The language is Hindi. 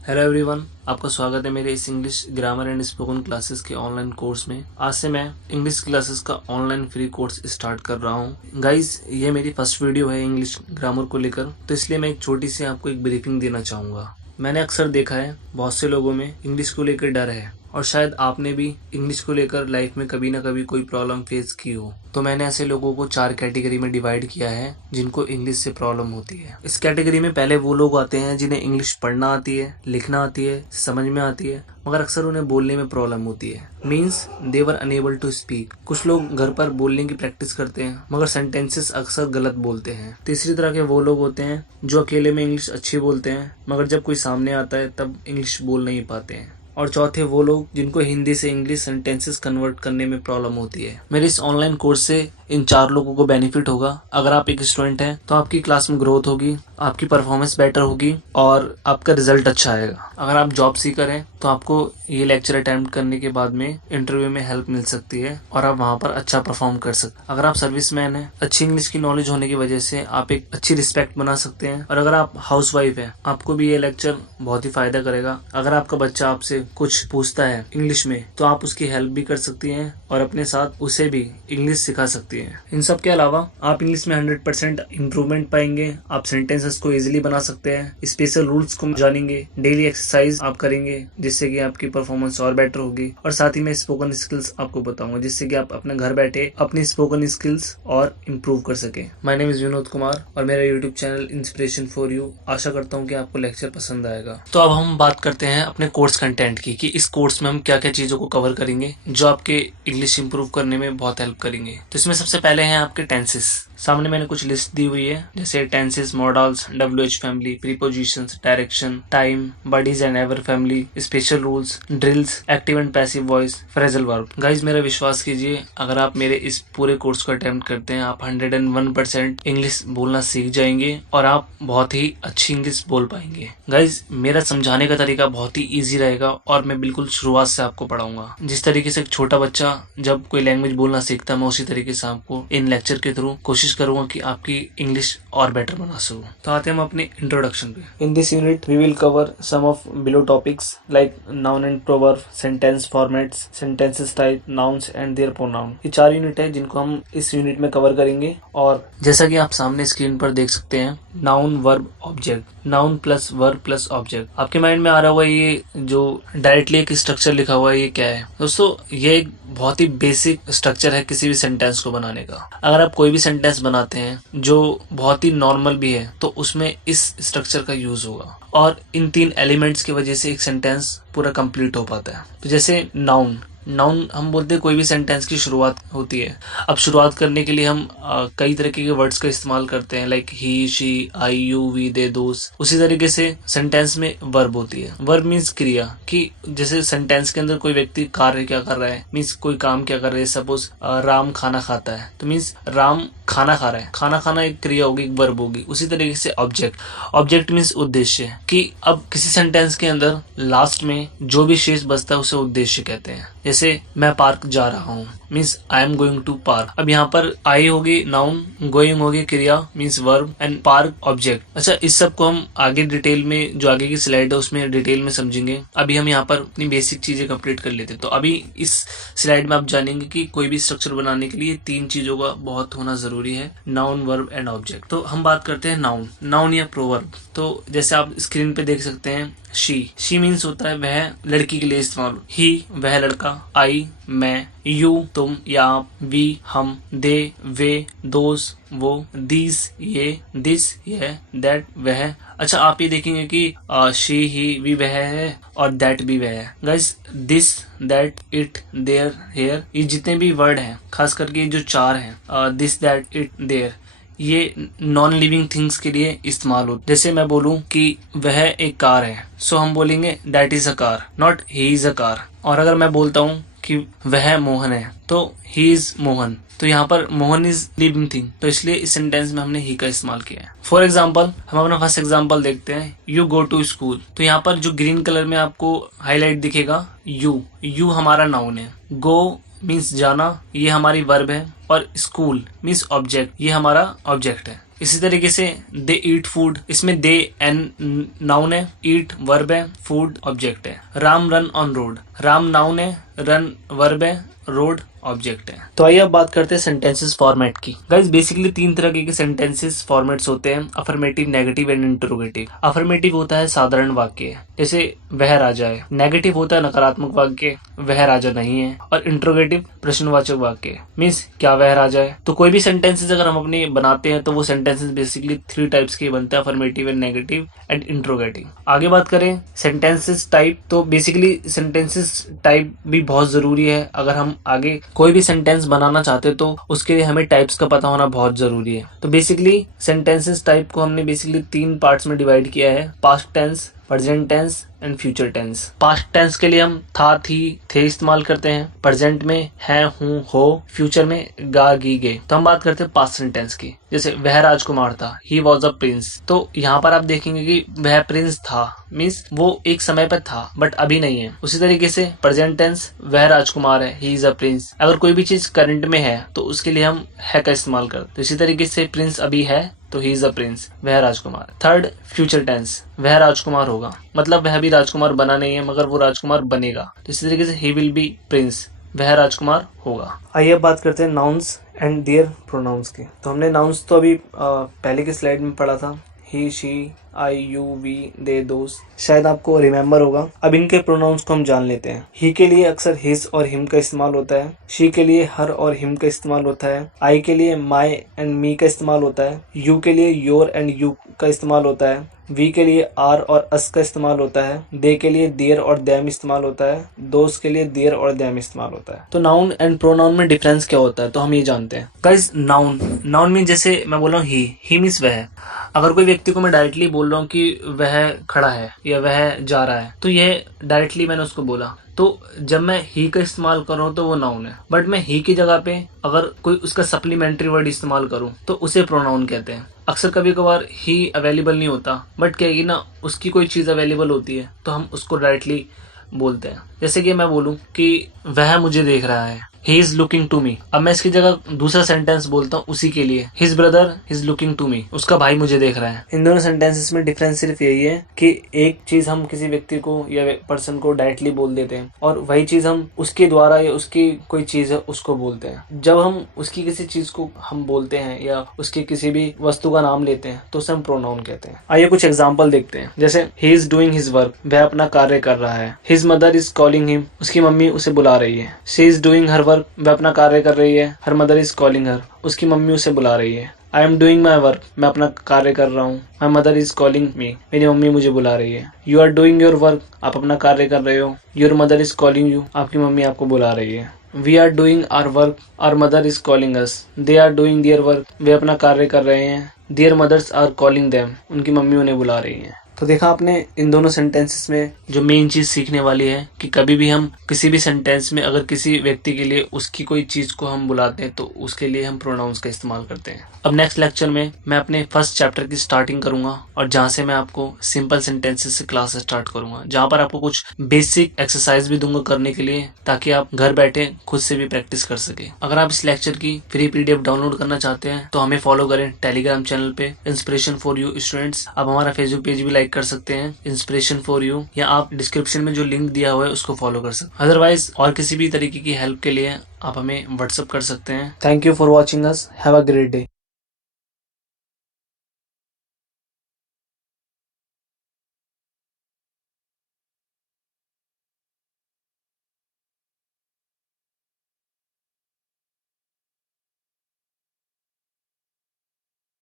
हेलो एवरीवन, आपका स्वागत है मेरे इस English grammar and spoken classes के ऑनलाइन कोर्स में। आज से मैं इंग्लिश क्लासेस का ऑनलाइन फ्री कोर्स स्टार्ट कर रहा हूँ। गाइस, ये मेरी फर्स्ट वीडियो है इंग्लिश ग्रामर को लेकर, तो इसलिए मैं एक छोटी सी आपको एक ब्रीफिंग देना चाहूँगा। मैंने अक्सर देखा है बहुत से लोगों में इंग्लिश को लेकर डर है, और शायद आपने भी इंग्लिश को लेकर लाइफ में कभी ना कभी कोई प्रॉब्लम फेस की हो। तो मैंने ऐसे लोगों को 4 कैटेगरी में डिवाइड किया है जिनको इंग्लिश से प्रॉब्लम होती है। इस कैटेगरी में पहले वो लोग आते हैं जिन्हें इंग्लिश पढ़ना आती है, लिखना आती है, समझ में आती है, मगर अक्सर उन्हें बोलने में प्रॉब्लम होती है। Means they were unable to speak. कुछ लोग घर पर बोलने की प्रैक्टिस करते हैं मगर सेंटेंसेस अक्सर गलत बोलते हैं। तीसरी तरह के वो लोग होते हैं जो अकेले में इंग्लिश अच्छी बोलते हैं मगर जब कोई सामने आता है तब इंग्लिश बोल नहीं पाते हैं। और चौथे वो लोग जिनको हिंदी से इंग्लिश सेंटेंसेस कन्वर्ट करने में प्रॉब्लम होती है। मेरे इस ऑनलाइन कोर्स से इन 4 लोगों को बेनिफिट होगा। अगर आप एक स्टूडेंट हैं तो आपकी क्लास में ग्रोथ होगी, आपकी परफॉर्मेंस बेटर होगी और आपका रिजल्ट अच्छा आएगा। अगर आप जॉब सीकर हैं तो आपको ये लेक्चर अटेम्प्ट करने के बाद में इंटरव्यू में हेल्प मिल सकती है और आप वहाँ पर अच्छा परफॉर्म कर सकते हैं। अगर आप सर्विसमैन हैं, अच्छी इंग्लिश की नॉलेज होने की वजह से आप एक अच्छी रिस्पेक्ट बना सकते हैं। और अगर आप हाउस वाइफ हैं, आपको भी ये लेक्चर बहुत ही फायदा करेगा। अगर आपका बच्चा आपसे कुछ पूछता है इंग्लिश में तो आप उसकी हेल्प भी कर सकती हैं और अपने साथ उसे भी इंग्लिश सिखा सकती हैं। इन सब के अलावा आप इंग्लिश में 100% इम्प्रूवमेंट पाएंगे। आप सेंटेंसेस को इजीली बना सकते हैं, स्पेशल रूल्स को जानेंगे, डेली एक्सरसाइज आप करेंगे जिससे कि आपकी परफॉर्मेंस और बेटर होगी। और साथ ही मैं स्पोकन स्किल्स आपको बताऊंगा जिससे कि आप अपने घर बैठे अपनी स्पोकन स्किल्स और इम्प्रूव कर सके। My name is Vinod Kumar और मेरा YouTube channel inspiration for you. आशा करता हूँ कि आपको लेक्चर पसंद आएगा। तो अब हम बात करते हैं अपने कोर्स कंटेंट की कि इस कोर्स में हम क्या क्या चीजों को कवर करेंगे जो आपके इंग्लिश इंप्रूव करने में बहुत हेल्प करेंगे। तो इसमें सबसे पहले हैं आपके टेंसेस। सामने मैंने कुछ लिस्ट दी हुई है जैसे tenses, models, WH family, prepositions, direction, time, bodies and ever family, special rules, drills, active and passive voice, phrasal verb. Guys, मेरा विश्वास कीजिए, अगर आप मेरे इस पूरे कोर्स को अटेम्प्ट करते हैं आप 101% इंग्लिश बोलना सीख जाएंगे और आप बहुत ही अच्छी इंग्लिश बोल पाएंगे। गाइज, मेरा समझाने का तरीका बहुत ही ईजी रहेगा और मैं बिल्कुल शुरुआत से आपको पढ़ाऊंगा। जिस तरीके से एक छोटा बच्चा जब कोई लैंग्वेज बोलना सीखता है मैं उसी तरीके से आपको इन लेक्चर के थ्रू कोशिश करूंगा कि आपकी इंग्लिश और बेटर बना सकूं। तो आते हैं हम अपने इंट्रोडक्शन पे। In this unit we will cover some of below topics like noun and proverb, sentence formats, sentences type, nouns and their pronoun. ये 4 यूनिट है जिनको हम इस यूनिट में कवर करेंगे। और जैसा कि आप सामने स्क्रीन पर देख सकते हैं, noun, verb, object, noun plus verb plus object. आपके माइंड में आ रहा होगा ये जो डायरेक्टली एक स्ट्रक्चर लिखा हुआ है ये क्या है। दोस्तों, ये एक बहुत ही बेसिक स्ट्रक्चर है किसी भी सेंटेंस को बनाने का। अगर आप कोई भी सेंटेंस बनाते हैं जो बहुत ही नॉर्मल भी है तो उसमें इस स्ट्रक्चर का यूज होगा और इन 3 एलिमेंट्स की वजह से एक सेंटेंस पूरा कंप्लीट हो पाता है। तो जैसे नाउन हम बोलते हैं कोई भी सेंटेंस की शुरुआत होती है। अब शुरुआत करने के लिए हम कई तरीके के वर्ड्स का इस्तेमाल करते हैं like he, she, I, you, we, they, those. उसी तरीके से सेंटेंस में वर्ब होती है। वर्ब मीन्स क्रिया, कि जैसे सेंटेंस के अंदर कोई व्यक्ति कार्य क्या कर रहा है, मीन्स कोई काम क्या कर रहा है। सपोज राम खाना खाता है तो मीन्स राम खाना खा रहा है। खाना खाना एक क्रिया होगी, एक वर्ब होगी। उसी तरीके से ऑब्जेक्ट मीन्स उद्देश्य, कि अब किसी सेंटेंस के अंदर लास्ट में जो भी शेष बचता है उसे उद्देश्य कहते हैं। जैसे मैं पार्क जा रहा हूँ means I am going to park. अब यहाँ पर आई होगी नाउन, गोइंग होगी क्रिया means verb and park object. अच्छा, इस सब को हम आगे डिटेल में, जो आगे की स्लाइड है उसमें डिटेल में समझेंगे। अभी हम यहाँ पर अपनी बेसिक चीजें कंप्लीट कर लेते हैं। तो अभी इस स्लाइड में आप जानेंगे कि कोई भी स्ट्रक्चर बनाने के लिए 3 चीजों का बहुत होना जरूरी है, नाउन, वर्ब एंड ऑब्जेक्ट। तो हम बात करते हैं नाउन या प्रोवर्ब। तो जैसे आप स्क्रीन पे देख सकते हैं, शी मीन्स होता है वह लड़की के लिए इस्तेमाल, ही वह लड़का, आई मैं, यू तुम या आप, वी हम, दे वे, दोस वो, दीज ये, दिस यह, दैट वह। अच्छा, आप ये देखेंगे कि शी, ही, वी वह है और दैट भी वह है। Guys, this, that, it, there, here, ये जितने भी वर्ड हैं, खास करके जो 4 हैं, दिस, दैट, इट, देयर, ये नॉन लिविंग थिंग्स के लिए इस्तेमाल होते। जैसे मैं बोलूं कि वह एक कार है, सो हम बोलेंगे that is a car, not he is a car. और अगर मैं बोलता हूं कि वह मोहन है तो ही इज मोहन, तो यहाँ पर मोहन इज लिविंग थिंग, तो इसलिए इस सेंटेंस में हमने ही का इस्तेमाल किया है। फॉर एग्जाम्पल, हम अपना फर्स्ट एग्जाम्पल देखते हैं, यू गो टू स्कूल। तो यहाँ पर जो ग्रीन कलर में आपको हाईलाइट दिखेगा, यू हमारा नाउन है, गो मीन्स जाना, ये हमारी वर्ब है, और स्कूल मीन्स ऑब्जेक्ट, ये हमारा ऑब्जेक्ट है। इसी तरीके से दे ईट फूड, इसमें दे एन नाउन है, ईट वर्ब है, फूड ऑब्जेक्ट है। Ram run on road, Ram noun है, रन वर्ब है, रोड ऑब्जेक्ट है। तो आइए अब बात करते हैं सेंटेंसेस फॉर्मेट की। गाइस बेसिकली 3 तरह के सेंटेंसेस फॉर्मेट्स होते हैं, affirmative, negative and interrogative. Affirmative होता है साधारण वाक्य, जैसे वह राजा है। नेगेटिव होता है नकारात्मक वाक्य, वह राजा नहीं है। और इंटरोगेटिव प्रश्नवाचक वाक्य, मीन्स क्या वह राजा है। तो कोई भी सेंटेंसेस अगर हम अपने बनाते हैं तो वो सेंटेंसेस बेसिकली 3 टाइप्स के बनते हैं, affirmative and negative and interrogative. आगे बात करें सेंटेंसेस टाइप, तो बेसिकली सेंटेंसेस टाइप भी बहुत जरूरी है। अगर हम आगे कोई भी सेंटेंस बनाना चाहते हैं तो उसके लिए हमें टाइप्स का पता होना बहुत जरूरी है। तो बेसिकली सेंटेंसेस टाइप को हमने बेसिकली 3 पार्ट्स में डिवाइड किया है, past tense, present tense and future tense. Past tense के लिए हम था, थी, थे इस्तेमाल करते हैं। प्रेजेंट में है, हूँ, हो। फ्यूचर में गा, गी, गे। तो हम बात करते हैं पास्ट टेंस की, जैसे वह राजकुमार था, ही वॉज अ प्रिंस। तो यहाँ पर आप देखेंगे कि वह प्रिंस था, मीन्स वो एक समय पर था बट अभी नहीं है। उसी तरीके से प्रेजेंट टेंस, वह राजकुमार है, ही इज अ प्रिंस। अगर कोई भी चीज करंट में है तो उसके लिए हम है का इस्तेमाल करते हैं। तो इसी तरीके से प्रिंस अभी है तो ही इज अ प्रिंस, वह राजकुमार। थर्ड, फ्यूचर टेंस, वह राजकुमार होगा, मतलब वह भी राजकुमार बना नहीं है मगर वो राजकुमार बनेगा। तो इसी तरीके से ही विल बी प्रिंस, वह राजकुमार होगा। आइए अब बात करते हैं नाउन्स एंड देयर प्रोनाउंस की। तो हमने नाउन्स तो अभी पहले की स्लाइड में पढ़ा था, ही, she, I, you, we, they, दोस, शायद आपको रिमेम्बर होगा। अब इनके प्रोनाउंस को हम जान लेते हैं। ही के लिए अक्सर हिज और हिम का इस्तेमाल होता है। शी के लिए हर और हिम का इस्तेमाल होता है। आई के लिए माई एंड मी का इस्तेमाल होता है। यू के लिए योर एंड यू का इस्तेमाल होता है। वी के लिए आर और अस का इस्तेमाल होता है। दे के लिए देयर और देम इस्तेमाल होता है। दोस के लिए देयर और देम इस्तेमाल होता है। तो नाउन एंड प्रोनाउन में डिफरेंस क्या होता है तो हम ये जानते हैं। गाइस नाउन मीन, जैसे मैं बोल रहा हूँ ही मीन्स वह। अगर कोई व्यक्ति को मैं डायरेक्टली बोल रहा हूँ कि वह खड़ा है या वह जा रहा है तो ये डायरेक्टली मैंने उसको बोला, तो जब मैं ही का इस्तेमाल कर रहा हूँ तो वो नाउन है। बट मैं ही की जगह पे अगर कोई उसका सप्लीमेंट्री वर्ड इस्तेमाल करूँ तो उसे प्रोनाउन कहते हैं। अक्सर कभी कभार ही अवेलेबल नहीं होता बट क्या है कि ना उसकी कोई चीज अवेलेबल होती है तो हम उसको डायरेक्टली बोलते हैं। जैसे कि मैं बोलूं कि वह मुझे देख रहा है, he is looking to me। अब मैं इसकी जगह दूसरा सेंटेंस बोलता हूँ उसी के लिए, his brother is looking to me, उसका भाई मुझे देख रहा है। इन दोनों सेंटेंसेस में डिफरेंस सिर्फ यही है कि एक चीज हम किसी व्यक्ति को या पर्सन को डायरेक्टली बोल देते हैं और वही चीज हम उसके द्वारा या उसकी कोई चीज है उसको बोलते हैं। जब हम उसकी किसी चीज को हम बोलते हैं या उसकी किसी भी वस्तु का नाम लेते हैं तो उसे हम प्रोनाउन कहते हैं। आइए कुछ एग्जाम्पल देखते हैं। जैसे he is doing his work, वह अपना कार्य कर रहा है। his mother is calling him, उसकी मम्मी उसे बुला रही है। she is doing her work, वह अपना कार्य कर रही है। her mother is calling her, उसकी मम्मी उसे बुला रही है। I am doing my work, मैं अपना कार्य कर रहा हूँ। My mother is calling me, मेरी मम्मी मुझे बुला रही है। You are doing your work, आप अपना कार्य कर रहे हो। Your mother is calling you, आपकी मम्मी आपको बुला रही है। We are doing our work, our mother is calling us, they are doing their work, वे अपना कार्य कर रहे हैं। Their mothers are calling them, उनकी मम्मी उन्हें बुला रही है। तो देखा आपने इन दोनों सेंटेंसेस में जो मेन चीज सीखने वाली है कि कभी भी हम किसी भी सेंटेंस में अगर किसी व्यक्ति के लिए उसकी कोई चीज को हम बुलाते हैं तो उसके लिए हम प्रोनाउंस का इस्तेमाल करते हैं। अब नेक्स्ट लेक्चर में मैं अपने फर्स्ट चैप्टर की स्टार्टिंग करूंगा और जहां से मैं आपको सिंपल सेंटेंसेस से क्लास स्टार्ट करूंगा, जहां पर आपको कुछ बेसिक एक्सरसाइज भी दूंगा करने के लिए ताकि आप घर बैठे खुद से भी प्रैक्टिस कर सके। अगर आप इस लेक्चर की फ्री PDF डाउनलोड करना चाहते हैं तो हमें फॉलो करें टेलीग्राम चैनल पे इंस्पिरेशन फॉर यू स्टूडेंट्स। आप हमारा फेसबुक पेज भी लाइक कर सकते हैं इंस्पिरेशन फॉर यू, या आप डिस्क्रिप्शन में जो लिंक दिया हुआ है उसको फॉलो कर सकते हैं। अदरवाइज और किसी भी तरीके की हेल्प के लिए आप हमें व्हाट्सएप कर सकते हैं। Thank you for watching us, have a great day.